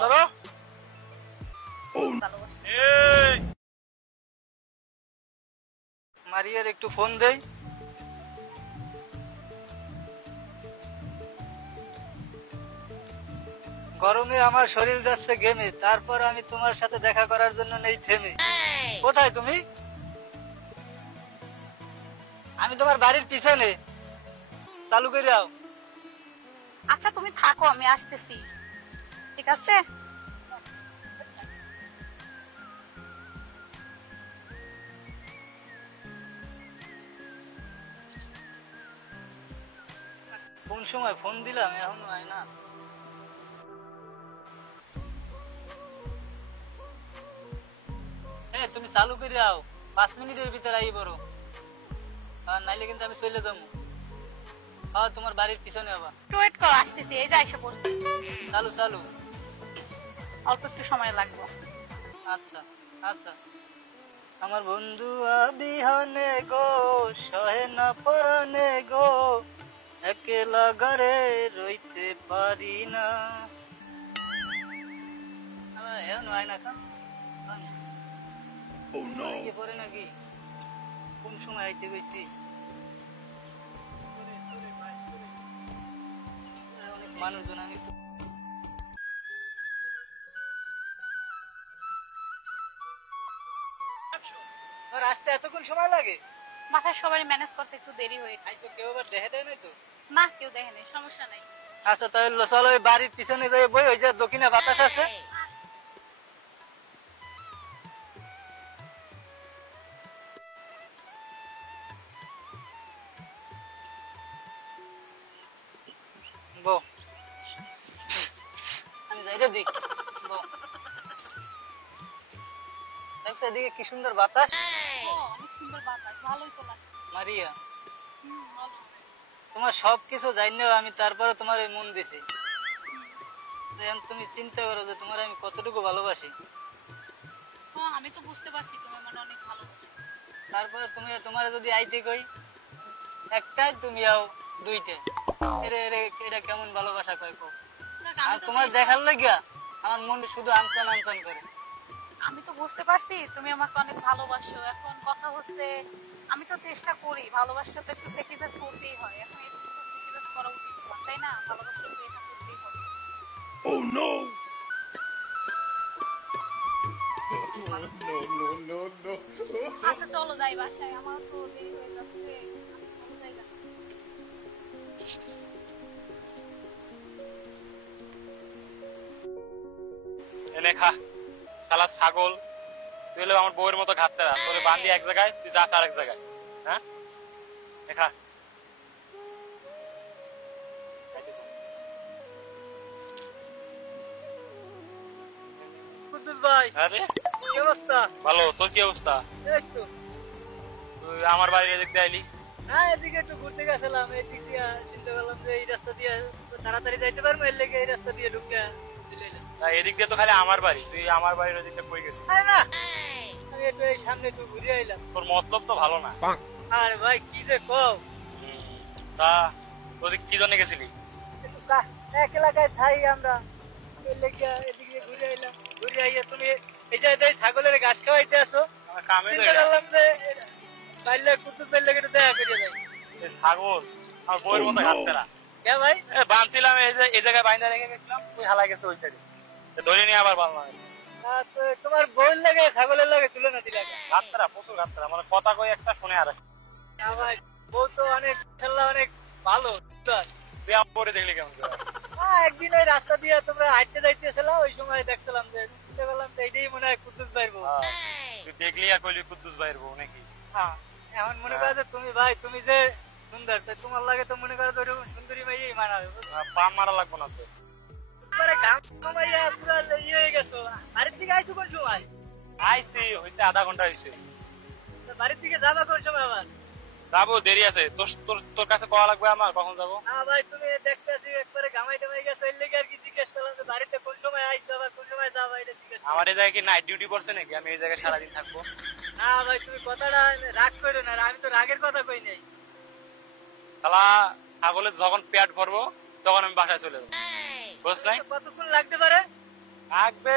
ধরো। মারিয়ার একটু ফোন দেই। গরমে আমার শরীর যাচ্ছে ঘেমে, তারপর আমি তোমার সাথে দেখা করার জন্য নেই থেমে। কোথায় তুমি? আমি তোমার বাড়ির পিছনে। চালু করে দাও। আচ্ছা তুমি থাকো, আমি আসতেছি। ঠিক আছে। কোন সময় ফোন দিলাম এখনো হয় না। হ্যাঁ তুমি চালু করে দাও, 5 মিনিটের ভিতরে আই বড়, আর নাইলে কিন্তু আমি চলে যাবো। তোমার বাড়ির পিছনে আবার। একটু ওয়েট করো, আসতেছি। এই যে এসে পড়ছি। চালু চালু। অল্প একটু সময় লাগবে। আচ্ছা আচ্ছা। আমার বন্ধু বিহনে গো, সহে না পরানে গো, একলা ঘরে রইতে পারি না। এখন হয় না কা পরে নাকি কোন সময় আইতে গেছি। অনেক মানুষজন, আমি আসতে এতক্ষণ সময় লাগে? বাসার সবাই ম্যানেজ করতে একটু দেরি হয়ে আইসো, কেউ আবার দেখে দেয় নাই তো? না, কেউ দেখেনি, সমস্যা নাই। আচ্ছা তাহলে চলো ওই বাড়ির পিছনে যাই, বই ওই যে দক্ষিণে বাতাস আছে। বো আমি যাই রে দিক। বো দেখছো এদিকে কি সুন্দর বাতাস। অনেক সুন্দর বাতাস, ভালোই তো লাগে। মারিয়া, ভালো। তোমার সবকিছু জানিও আমি, তারপরে তোমার এই মন দিছি। এখন তুমি চিন্তা করো যে তোমার আমি কতটুকু ভালোবাসি। আমি তো বুঝতে পারছি তুমি আমার অনেক ভালোবাসো। তারপরে তুমি তোমার যদি আইতে কই একটাই, তুমি আও দুইটা, এটা কেমন ভালোবাসা কয় কো? আর তোমার দেখার লাগিয়া আমার মন শুধু আনসান আনসান করে। আমি তো বুঝতে পারছি তুমি আমাকে অনেক ভালোবাসো। এখন কথা হচ্ছে, আমি তো চেষ্টা করি, ভালোবাসলে তো একটু স্যাক্রিফাইস করতেই হয়। এখন একটু স্যাক্রিফাইস করা উচিত তোমার, তাই না? ভালোবাসলে তো এটা করতেই হবে। Oh no! No. আচ্ছা চলো যাই বাসায়, আমার তো দেরি হয়ে যাচ্ছে। চলো যাই বাসায়। এনে খা শালা ছাগল, তুই হলে আমার বউয়ের মতো ঘাটতে রা, তোরে বান্ধি এক জায়গায়, তুই যাস আর এক জায়গায়। হ্যাঁ খা। কুদ্দুস ভাই, আরে কি অবস্থা? ভালো, তোর কি অবস্থা? এই তো। তুই আমার বাড়ির এদিক দিয়ে আইলি? না এদিকে একটু ঘুরতে গেছিলাম, এই দিক দিয়ে চিন্তা করলাম যে এই রাস্তা দিয়ে তাড়াতাড়ি যাইতে পারবো, এর লেগে এই রাস্তা দিয়ে ঢুকে চলে এলাম। এদিক দিয়ে তো খালি আমার বাড়ি, তুই আমার বাড়ির ওদিকটা কই গেছিস? আরে না, আমি একটু এই সামনে একটু ঘুরে আইলাম। তোর মতলব তো ভালো না। আরে ভাই কি যে কও, তা ওদিক কি জন্য গেছিলি? একটু এক এলাকায় থাই আমরা, এর লেগে এদিকে ঘুরে আইলাম। ঘুরে আইয়া তুমি এই যে এই ছাগলের ঘাস খাওয়াইতে আসো, আমার কামে চিন্তা করলাম যে পাইলে কুদ্দুস ভাইয়ের লেগে একটু দেখা করে যাই। এই ছাগল আমার বউয়ের মতো ঘাটতে রা। কে ভাই? বানছিলাম এই জায়গায় বাইন্দা রেখে গেছিলাম, তুই হালা গেছে ওই সাইডে, ধরে নিয়ে আবার বানলাম। তো তোমার বউয়ের লাগে ছাগলের লাগে তুলনা দিলা? ঘাটতারা প্রচুর ঘাটতারা, মানে কথা কই একটা শুনে আর একটা। না ভাই, বউ তো অনেক খেলা, অনেক ভালো। তুই আমার বউরে দেখলি কেমন করে? একদিন ওই রাস্তা দিয়ে তোমরা হাঁটতে যাইতেছিল, ওই সময় দেখছিলাম যে চিন্তা করলাম যে এইটাই মনে হয় কুদ্দুস ভাইয়ের বউ। তুই দেখলি আর কইলি কুদ্দুস ভাইয়ের বউ নাকি? হ্যাঁ, এখন মনে করো যে তুমি ভাই, তুমি যে সুন্দর, তাই তোমার লাগে তো মনে করো যে ওরকম সুন্দরী মাইয়াই মানাবে। পাম মারা লাগবো না তো। তোমার ঘাম কমাইয়া পুরো ইয়ে হয়ে গেছো। বাড়ির থেকে আইছো কোন সময়? আইছি হইছে আধা ঘন্টা হইছে। বাড়ির থেকে যাবা কোন সময় আবার? যাবো, দেরি আছে। তোর তোর তোর কাছে কওয়া লাগবে আমার, কখন যাবো? হ্যাঁ ভাই, তুমি দেখতেছি একবারে ঘামাই টামাই গেছো, এর লেগে আর কি জিজ্ঞেস করলাম যে বাড়িতে কোন সময় আইছো আবার কোন সময় যাবা, এটা জিজ্ঞেস করলাম। আমার এই জায়গায় কি নাইট ডিউটি পড়ছে নাকি? আমি এই জায়গায় সারাদিন থাকবো? না ভাই, তুমি কথাটা রাগ করো না, আমি তো রাগের কথা কই নাই। শালা ছাগলের যখন পেট ভরবো তখন আমি বাসায় চলে যাবো, বুঝছ নাই? কতক্ষণ লাগতে পারে? থাকবে,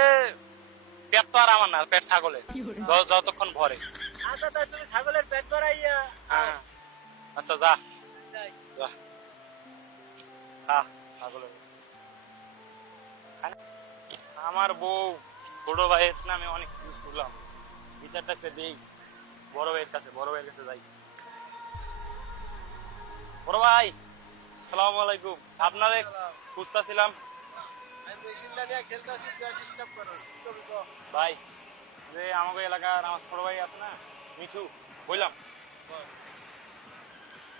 পেট তো আর আমার না, পেট ছাগলের, যতক্ষণ ভরে। আচ্ছা তা তুমি ছাগলের পেট ভরাইয়া হ্যাঁ আচ্ছা যা যাই। যা খা ছাগলের। আমার বউ ছোট ভাইয়ের নামে অনেক কিছু শুনলাম, বিচারটা দেই বড় ভাইয়ের কাছে, বড় ভাইয়ের কাছে যাই। বড় ভাই আসসালামু আলাইকুম, আপনারে খুঁজতেছিলাম। আমি মেশিনটা নিয়ে খেলতেছি, তুই ডিস্টার্ব করো তুমি তো। ভাই যে আমাকে এলাকার আমার ছোট ভাই আছে না মিঠু, বললাম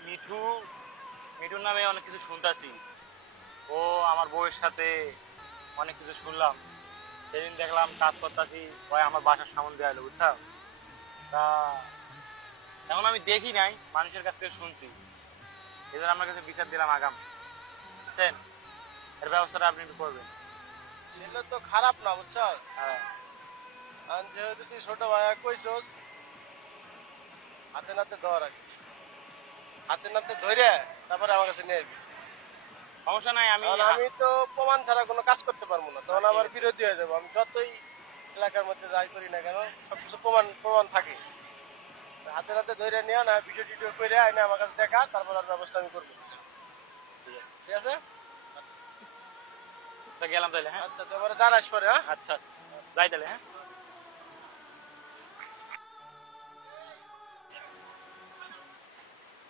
মিঠু, মিঠুর নামে অনেক কিছু শুনতাছি। ও আমার বউয়ের সাথে অনেক কিছু শুনলাম। সেদিন দেখলাম কাজ করতেছি, ওই আমার বাসার সামনে দিয়ে এলো, বুঝছা? তা এখন আমি দেখি নাই, মানুষের কাছ থেকে শুনছি, এই জন্য আপনার কাছে বিচার দিলাম আগাম, বুঝছেন? এর ব্যবস্থাটা আপনি একটু করবেন। ছেলে তো খারাপ না, বুঝছো? হ্যাঁ আর যেহেতু তুই ছোট ভাইয়া কইছস, হাতে নাতে ধর আগে, হাতে নাতে ধরে তারপরে আমার কাছে নিয়ে আসবি। সমস্যা নাই, আমি কারণ আমি তো প্রমাণ ছাড়া কোনো কাজ করতে পারবো না, তখন আমার বিরোধী হয়ে যাবো। আমি যতই এলাকার মধ্যে যাই করি না কেন, সবকিছু প্রমাণ প্রমাণ থাকে। হাতে নাতে ধরে নিয়ে না, ভিডিও টিডিও করে আইনে আমার কাছে দেখা, তারপর আর ব্যবস্থা আমি করবো। ঠিক আছে? তো গেলাম তাহলে। হ্যাঁ আচ্ছা, তোমার জানাস পরে। হ্যাঁ আচ্ছা যাই তাহলে। হ্যাঁ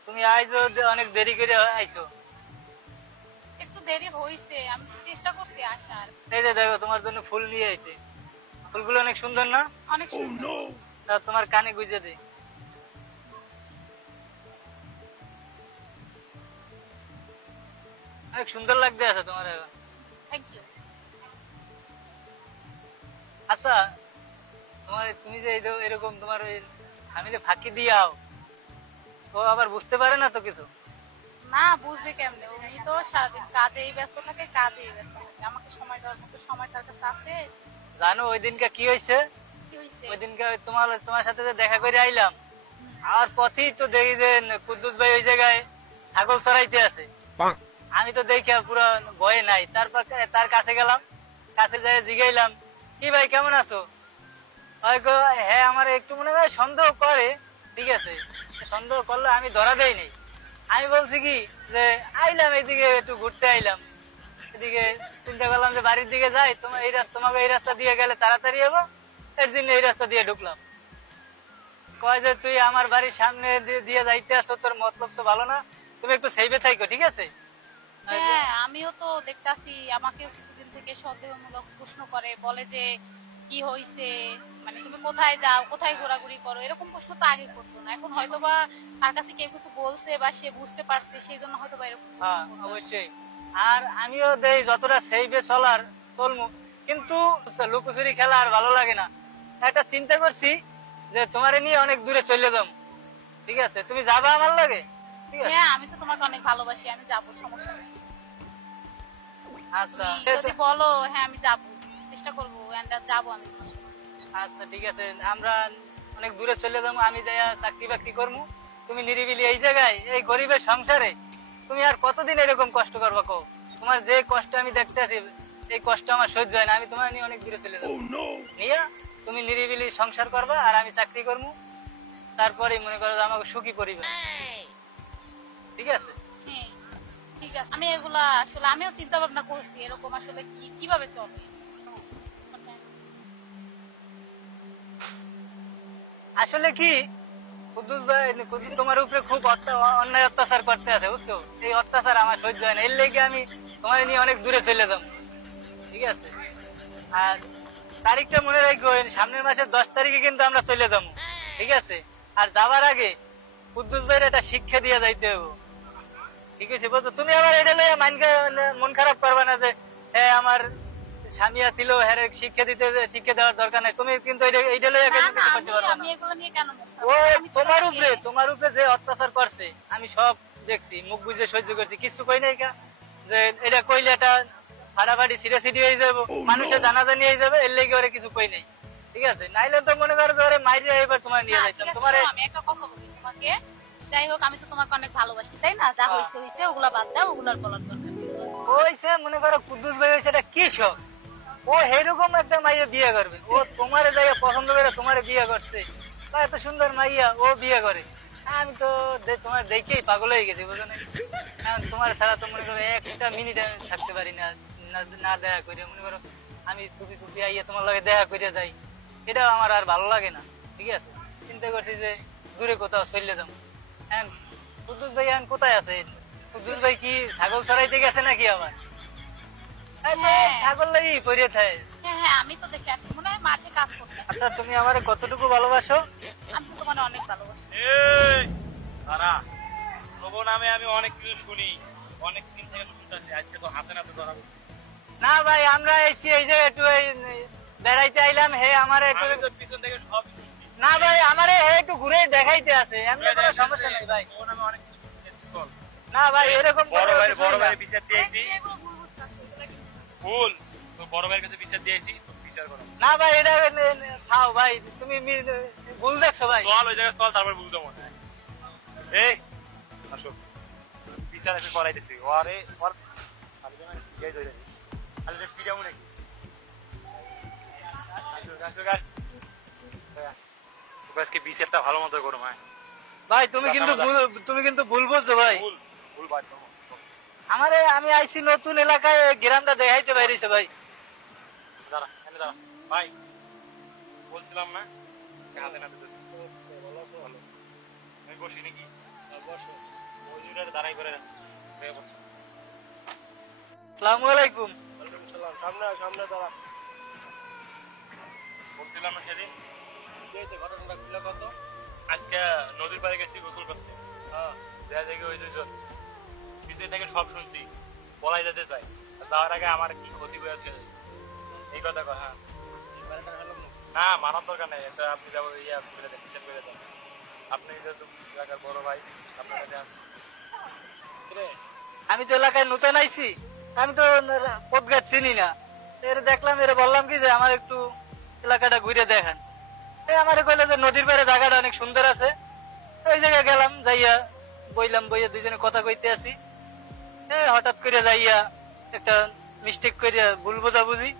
তুমি আইছো অনেক দেরি করে আইছো। একটু দেরি হয়েছে, আমি চেষ্টা করছি আসার। এই যে দেখো তোমার জন্য ফুল নিয়ে আইছি, ফুলগুলো অনেক সুন্দর না? অনেক সুন্দর। তা তোমার কানে গুঁজে দে। অনেক সুন্দর লাগতে আছে তোমার এখন। Thank you. আচ্ছা তোমার তুমি যে এরকম তোমার ওই স্বামীরে ফাঁকি দিয়াও, ও আবার বুঝতে পারে না তো কিছু? না বুঝবে কেমনে, উনি তো সারাদিন কাজেই ব্যস্ত থাকে, কাজেই ব্যস্ত থাকে। আমাকে সময় দেওয়ার মতো সময় তার কাছে আছে। জানো ওই দিনকে কি হয়েছে? কি হয়েছে? ওই দিনকে তোমার তোমার সাথে যে দেখা করে আইলাম, আর পথেই তো দেখি যে কুদ্দুস ভাই ওই জায়গায় ছাগল চড়াইতে আছে। আমি তো দেখে পুরো ভয়ে নাই, তারপর তার কাছে গেলাম, কাছে যাই জিগাইলাম, কি ভাই কেমন আছো? হয়তো হ্যাঁ আমার একটু মনে হয় সন্দেহ করে, ঠিক আছে, সন্দেহ করলে আমি ধরা দেই নাই। আমি বলছি কি যে আইলাম এইদিকে একটু ঘুরতে আইলাম, এদিকে চিন্তা করলাম যে বাড়ির দিকে যাই, তোমার এই রাস্তা, তোমাকে এই রাস্তা দিয়ে গেলে তাড়াতাড়ি হবো, এর জন্য এই রাস্তা দিয়ে ঢুকলাম। কয় যে তুই আমার বাড়ির সামনে দিয়ে যাইতে আসো, তোর মতলব তো ভালো না, তুমি একটু সেভে থাকো, ঠিক আছে? হ্যাঁ আমিও তো দেখতাছি, আমাকেও কিছুদিন থেকে সন্দেহমূলক প্রশ্ন করে, বলে যে কি হইছে, মানে তুমি কোথায় যাও, কোথায় ঘোরাঘুরি করো, এরকম প্রশ্ন তো আগে করতো না। এখন হয়তোবা তার কাছে কেউ কিছু বলছে বা সে বুঝতে পারছে, সেই জন্য হয়তোবা এরকম প্রশ্ন হ্যাঁ করতেছে। অবশ্যই। আর আমিও দেই যতটা সেইভে চলার চলমু, কিন্তু লুকোচুরি খেলা আর ভালো লাগে না। একটা চিন্তা করছি যে তোমারে নিয়ে অনেক দূরে চলে যাম, ঠিক আছে? তুমি যাবা আমার লাগে? ঠিক আছে হ্যাঁ আমি তো তোমাকে অনেক ভালোবাসি, আমি যাবো, সমস্যা নেই। আচ্ছা তুমি যদি বলো হ্যাঁ আমি যাবো, চেষ্টা করবো, যাবো আমি তোমার সাথে। আচ্ছা ঠিক আছে, আমরা অনেক দূরে চলে যাবো, আমি যাইয়া চাকরি বাকরি করবো, তুমি নিরিবিলি এই জায়গায় এই গরিবের সংসারে তুমি আর কতদিন এরকম কষ্ট করবা কো? তোমার যে কষ্ট আমি দেখতে আছি, এই কষ্ট আমার সহ্য হয় না, আমি তোমার নিয়ে অনেক দূরে চলে যাবো। নিয়া তুমি নিরিবিলি সংসার করবা আর আমি চাকরি করবো, তারপরে মনে করো যে আমাকে সুখী পরিবার, ঠিক আছে? হ্যাঁ ঠিক আছে, আমি এগুলা আসলে আমিও চিন্তা ভাবনা করছি, এরকম আসলে কিভাবে চলে। আসলে কি কুদ্দুস ভাই, কুদ্দুস তোমার উপরে খুব অন্যায় অত্যাচার করতে আছে, বুঝছো? এই অত্যাচার আমার সহ্য হয় না, এর লেগে আমি তোমার নিয়ে অনেক দূরে চলে যাবো, ঠিক আছে? আর তারিখটা মনে রাখো, সামনের মাসের 10 তারিখে কিন্তু আমরা চলে যাবো, ঠিক আছে? আর যাবার আগে কুদ্দুস ভাইয়ের একটা শিক্ষা দিয়ে যাইতে হবে, ঠিক আছে? বুঝছো? তুমি আবার এটা লইয়া মন খারাপ করবে না যে হ্যাঁ আমার স্বামী ছিল, হ্যাঁ শিক্ষা দেওয়ার দরকার নাই, তুমি কিন্তু এইটা লইয়া না কিছু না করতে পারবে না। আমি এগুলো নিয়ে কেন মুখ খারাপ ও করব? আমি তো তোমার উপরে যে অত্যাচার করছে আমি সব দেখছি, মুখ বুঝে সহ্য করছি, কিছু কই নাই কা, যে এটা কইলে এটা ফাটাফাটি সিরিয়াসিটি হয়ে যাবো, মানুষের জানাজানি হয়ে যাবে, এর লেগে ওরে কিছু কই নাই, ঠিক আছে? নাইলে তো মনে করো যে ওরে মাইরে এবার তোমার নিয়ে না, যাইতাম ঠিক আছে, তোমার। শোনো, আমি একটা কথা বলি তোমাকে। যাই হোক আমি তো তোমাকে অনেক ভালোবাসি, তাই না? যা হইছে হইছে, ওগুলা বাদ দাও, ওগুলার বলার দরকার নেই। হইছে মনে করো কুদ্দুস ভাই হইছে এটা কি শখ, ও এরকম একটা মাইয়া বিয়ে করবে, ও তোমার জায়গায় পছন্দ করে তোমার বিয়ে করছে, বা এত সুন্দর মাইয়া ও বিয়ে করে। আমি তো তোমার দেখেই পাগল হয়ে গেছি, বুঝো না? এখন তোমার ছাড়া তো মনে করো একটা মিনিট থাকতে পারি না, না দেখা করে মনে করো আমি চুপি চুপি আইয়া তোমার লগে দেখা করে যাই, এটাও আমার আর ভালো লাগে না। ঠিক আছে, চিন্তা করছি যে দূরে কোথাও চলে যাবো। এখন কুদ্দুস ভাই এখন কোথায় আছে? কুদ্দুস ভাই কি ছাগল চড়াইতে গেছে নাকি আবার? এই তো হ্যাঁ। ছাগল লাগি পড়ে থাকে। হ্যাঁ হ্যাঁ, আমি তো দেখে আসছি, মনে হয় মাঠে কাজ করতে। আচ্ছা, তুমি আমারে কতটুকু ভালোবাসো? আমি তো তোমার অনেক ভালোবাসি। এই তারা তবু নামে আমি অনেক কিছু শুনি, অনেক দিন থেকে শুনতেছি, আজকে তো হাতে নাতে ধরা পড়ছে। না ভাই, আমরা এসছি এই যে একটু এই বেড়াইতে আইলাম, হে আমারে একটু। আমি তো পিছন থেকে সব শুনছি। না ভাই, আমারে হে একটু ঘুরে দেখাইতে আছে, এমনি কোনো সমস্যা নেই ভাই। তবু নামে অনেক কিছু শুনছি, চল। না ভাই, এরকম বড় কোনো ভাই কিছুই বড় না। ভাই বিচার দিয়েছি, তুমি এগুলো ভুল বুঝতেছো, এগুলো কিন্তু না। ভুল তো বড় ভাইয়ের কাছে বিচার দিয়েছি, তো বিচার করো। না ভাই, এটা খাও ভাই, তুমি ভুল দেখছো ভাই। চল ওই জায়গায় চল, তারপর বুঝতে মনে হয়। এই আসো, বিচার এসে করাইতেছি। ওরে ওর খালি জানা গাই ধরে দিস, খালি রে পিড়াও নাকি? আসো আসো গাই, আজকে বিচারটা ভালো মতো করো ভাই। ভাই তুমি কিন্তু তুমি কিন্তু ভুল বলছো ভাই। ভুল ভুল বাদ দাও। আমারে আমি আইছি নতুন এলাকায়, গ্রামটা দেখাইতে বাইরেছে ভাই। দাঁড়া এনে দাঁড়া ভাই, বলছিলাম না হাতে নাতে ধরছি। ভালো আমি বসি নাকি? বসো, ওই জুড়ে দাঁড়াই করে বসো। আসসালামু আলাইকুম। ওয়ালাইকুম সালাম। সামনে আয়, সামনে দাঁড়া। বলছিলাম না সেদিন কি হয়েছে, ঘটনাটা খুলে কত? আজকে নদীর পাড়ে গেছি গোসল করতে, হ্যাঁ, দেখা দেখি ওই দুজন পিছিয়ে থেকে সব শুনছি, পলাই যেতে চাই, আর যাওয়ার আগে আমার কি ক্ষতি হয়েছে এই কথা কয়। হ্যাঁ ব্যাপারটা হলো না। না মানার দরকার নেই, এটা আপনি যাবো ইয়া করে দেন, হিসেব করে দেন। আপনি যেহেতু এলাকার বড় ভাই, আপনার কাছে আনছি। রে, আমি তো এলাকায় নতুন আইছি, আমি তো পথঘাট চিনি না। এর দেখলাম, এর বললাম কি যে আমার একটু এলাকাটা ঘুরে দেখান। এই আমারে কইলো যে নদীর পাড়ে জায়গাটা অনেক সুন্দর আছে। ওই জায়গায় গেলাম, যাইয়া বইলাম, বইয়া দুজনে কথা কইতে আছি। হঠাৎ করে যাইয়া একটা মিস্টেক করিয়া ভুল বোঝাবুঝি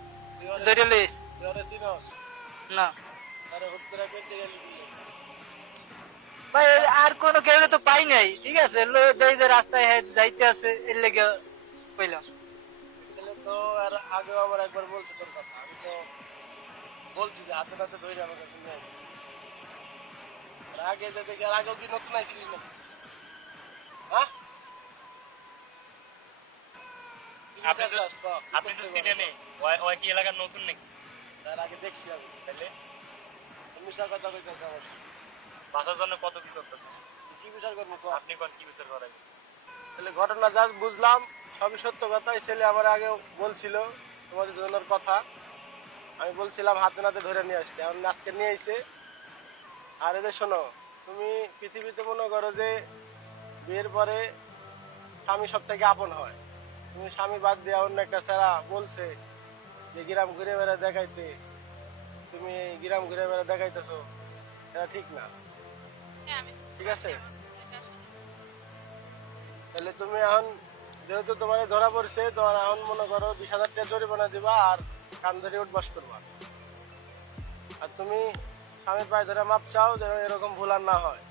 ধরে লইস। তুই ওরে চিনস? না আরে হুট করে পেতে গেলি কি? ভাই, আর কোনো কেউ তো পাই নাই। ঠিক আছে, দেই যে রাস্তায় যাইতে আছে, এর লেগে কইলাম। ছেলে তো আর আগেও আমার একবার বলছে তোর কথা, আমি তো বলছি যে হাতে হাতে ধরে আমার কাছে নিয়ে আয়। আর আগে যে দেখি, আর আগেও কি নতুন আইছিলি নাকি? হ্যাঁ? আপনি তো আপনি তো চিনে নেই, ওই কি এলাকার নতুন নাকি? তার আগে দেখছি আমি। তাহলে মিশা কথা কইতেছে আমার সাথে। বাসার জন্য কত কি করতেছেন? কি বিচার করবো তো? আপনি কোন কি বিচার করাই? তাহলে ঘটনা যা বুঝলাম সবই সত্য কথা। এই ছেলে আমার আগে বলছিল তোমাদের দুজনের কথা, আমি বলছিলাম হাতে নাতে ধরে নিয়ে আসতে, এখন আজকে নিয়ে এসে। আর এদের শোনো, তুমি পৃথিবীতে মনে করো যে বিয়ের পরে স্বামী সব থেকে আপন হয়, তুমি স্বামী বাদ দিয়ে অন্য একটা ছেড়া বলছে যে গ্রাম ঘুরে বেড়া দেখাইতে, তুমি গ্রাম ঘুরে বেড়া দেখাইতেছো, এটা ঠিক না। হ্যাঁ, আমি ঠিক আছে, তাহলে তুমি এখন যেহেতু তোমার ধরা পড়ছে, তোমার এখন মনে করো 20,000 টাকা জরিমানা দিবা আর কান ধরে উঠবাস করবা। আর তুমি স্বামীর পায়ে ধরে মাপ চাও যেন এরকম ভুল আর না হয়।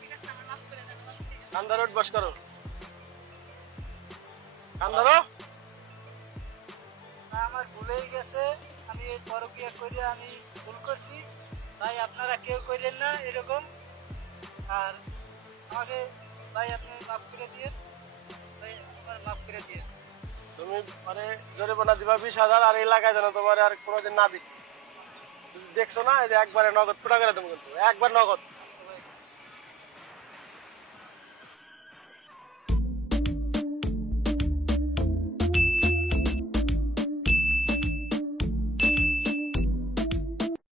ঠিক আছে, আমার মাফ করে দেন, আমার ঠিক আছে। কান ধরে উঠবাস করো, কান ধরো। আমার ভুলেই গেছে, আমি এই পরকিয়া করিয়া আমি ভুল করছি ভাই, আপনারা কেউ করেন না এরকম। আর আমাকে ভাই আপনি মাফ করে দিয়ে ভাই, আমার মাফ করে দিয়ে। তুমি মানে জরিমানা দিবা 20,000, আর এলাকায় যেন তোমার আর কোনোদিন না দিই। দেখছো না, এই যে একবারে নগদ পুরা করে দেবো, কিন্তু একবার নগদ।